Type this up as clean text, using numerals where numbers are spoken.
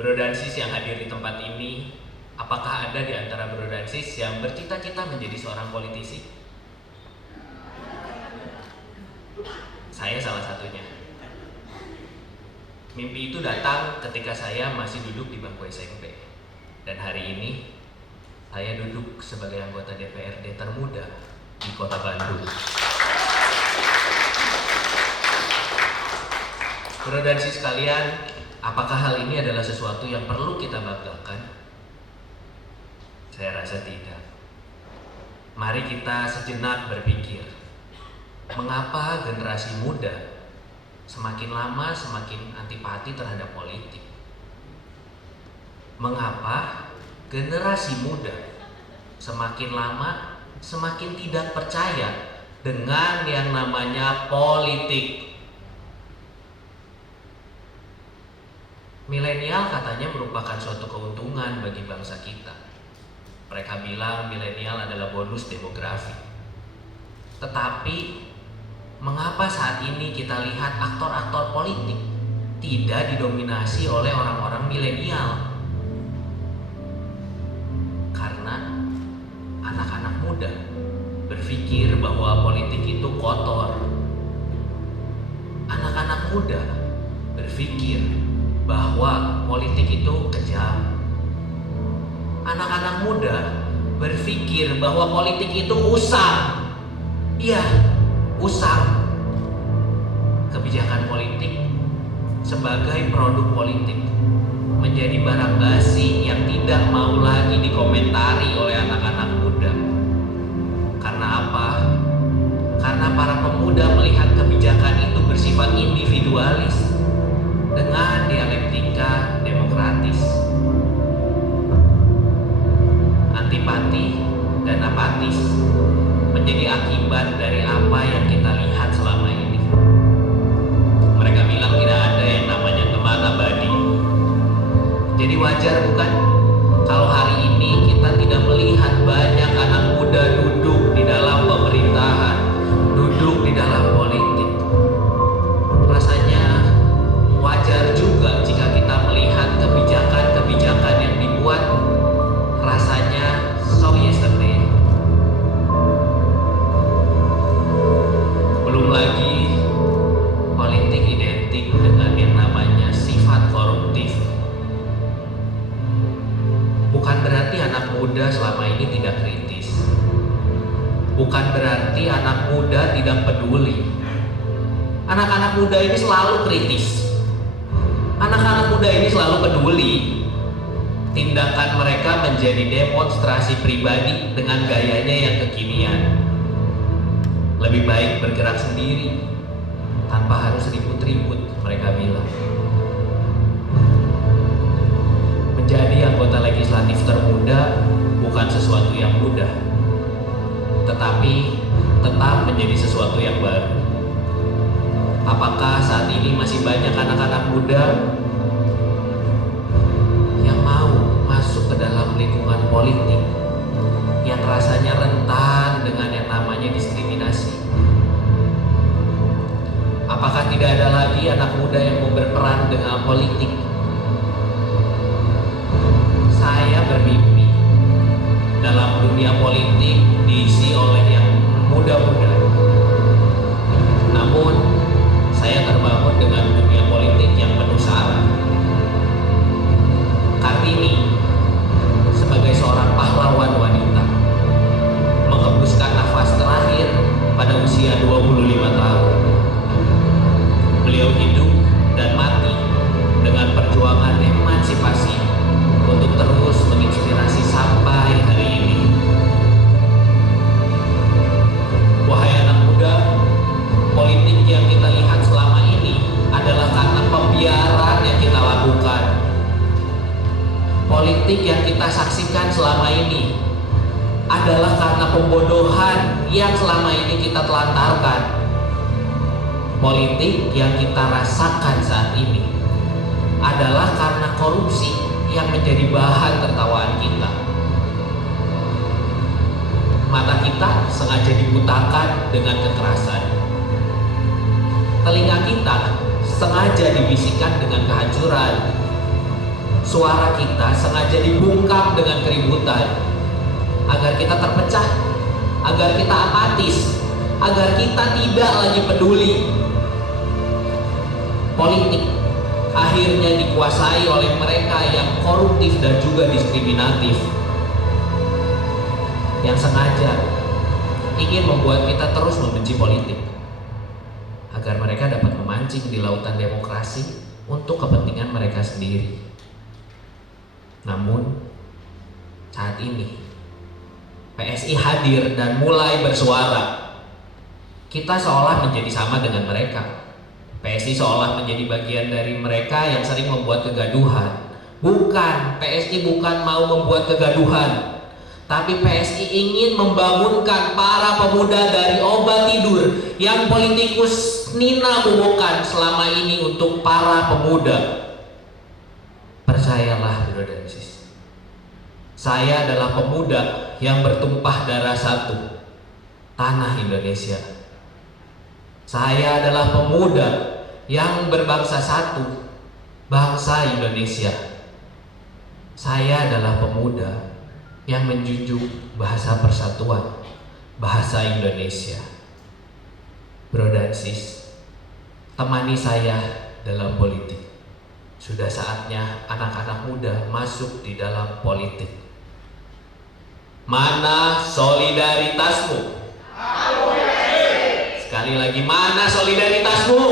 Bro dan Sis yang hadir di tempat ini, apakah ada di antara Bro dan Sis yang bercita-cita menjadi seorang politisi? Saya salah satunya. Mimpi itu datang ketika saya masih duduk di bangku SMP. Dan hari ini, saya duduk sebagai anggota DPRD termuda di Kota Bandung. Bro dan Sis sekalian, apakah hal ini adalah sesuatu yang perlu kita banggakan? Saya rasa tidak. Mari kita sejenak berpikir, mengapa generasi muda semakin lama semakin antipati terhadap politik? Mengapa generasi muda semakin lama semakin tidak percaya dengan yang namanya politik? Milenial katanya merupakan suatu keuntungan bagi bangsa kita. Mereka bilang milenial adalah bonus demografi. Tetapi mengapa saat ini kita lihat aktor-aktor politik tidak didominasi oleh orang-orang milenial? Karena anak-anak muda berpikir bahwa politik itu kotor. Anak-anak muda berpikir bahwa politik itu kejam. Anak-anak muda berpikir bahwa politik itu usang. Iya, usang. Kebijakan politik sebagai produk politik menjadi barang basi yang tidak mau lagi dikomentari oleh anak-anak muda. Karena apa? Karena para pemuda melihat kebijakan itu bersifat individualis dengan dialektika demokratis. Antipati dan apatis menjadi akibat dari apa yang kita lihat selama ini. Mereka bilang tidak ada yang namanya teman abadi. Jadi wajar bukan kalau hari ini kita tidak melihat banyak anak muda duduk di dalam pemerintahan, duduk di dalam politik. Rasanya wajar juga jika kita melihat kebijakan-kebijakan yang dibuat rasanya so yesterday. Belum lagi politik identik dengan yang namanya sifat koruptif. Bukan berarti anak muda selama ini tidak kritis. Bukan berarti anak muda tidak peduli. Anak-anak muda ini selalu kritis. Anak-anak muda ini selalu peduli. Tindakan mereka menjadi demonstrasi pribadi dengan gayanya yang kekinian. Lebih baik bergerak sendiri tanpa harus ribut-ribut, mereka bilang. Menjadi anggota legislatif termuda bukan sesuatu yang mudah, tetapi tetap menjadi sesuatu yang baru. Apakah saat ini masih banyak anak-anak muda yang mau masuk ke dalam lingkungan politik yang rasanya rentan dengan yang namanya diskriminasi? Apakah tidak ada lagi anak muda yang mau berperan dengan politik? Saya bermimpi dalam dunia politik diisi oleh yang muda-muda. Namun saya terbangun dengan dunia politik yang penuh syarat. Kartini sebagai seorang pahlawan wanita menghembuskan nafas terakhir pada usia 25 tahun. Beliau hidup dan mati dengan perjuangan emansipasi untuk terus menginspirasi sampai hari ini. Wahai anak muda, politik yang kita lihat selama ini adalah karena pembiaran yang kita lakukan. Politik yang kita saksikan selama ini adalah karena pembodohan yang selama ini kita telantarkan. Politik yang kita rasakan saat ini adalah karena korupsi yang menjadi bahan tertawaan kita. Mata kita sengaja dibutakan dengan kekerasan. Telinga kita sengaja dibisikkan dengan kehancuran. suara kita sengaja dibungkam dengan keributan agar kita terpecah, agar kita apatis, agar kita tidak lagi peduli. Politik akhirnya dikuasai oleh mereka yang koruptif dan juga diskriminatif, yang sengaja ingin membuat kita terus membenci politik agar mereka dapat memancing di lautan demokrasi untuk kepentingan mereka sendiri. Namun saat ini PSI hadir dan mulai bersuara. Kita seolah menjadi sama dengan mereka. PSI seolah menjadi bagian dari mereka yang sering membuat kegaduhan. Bukan, PSI bukan mau membuat kegaduhan, tapi PSI ingin membangunkan para pemuda dari obat tidur yang politikus Nina bobokan selama ini untuk para pemuda. Percayalah, bro dan sis, saya adalah pemuda yang bertumpah darah satu, tanah Indonesia. Saya adalah pemuda yang berbangsa satu, bangsa Indonesia. Saya adalah pemuda yang menjunjung bahasa persatuan, bahasa Indonesia. Bro dan sis, temani saya dalam politik. Sudah saatnya anak-anak muda masuk di dalam politik. Mana solidaritasmu? Sekali lagi, mana solidaritasmu?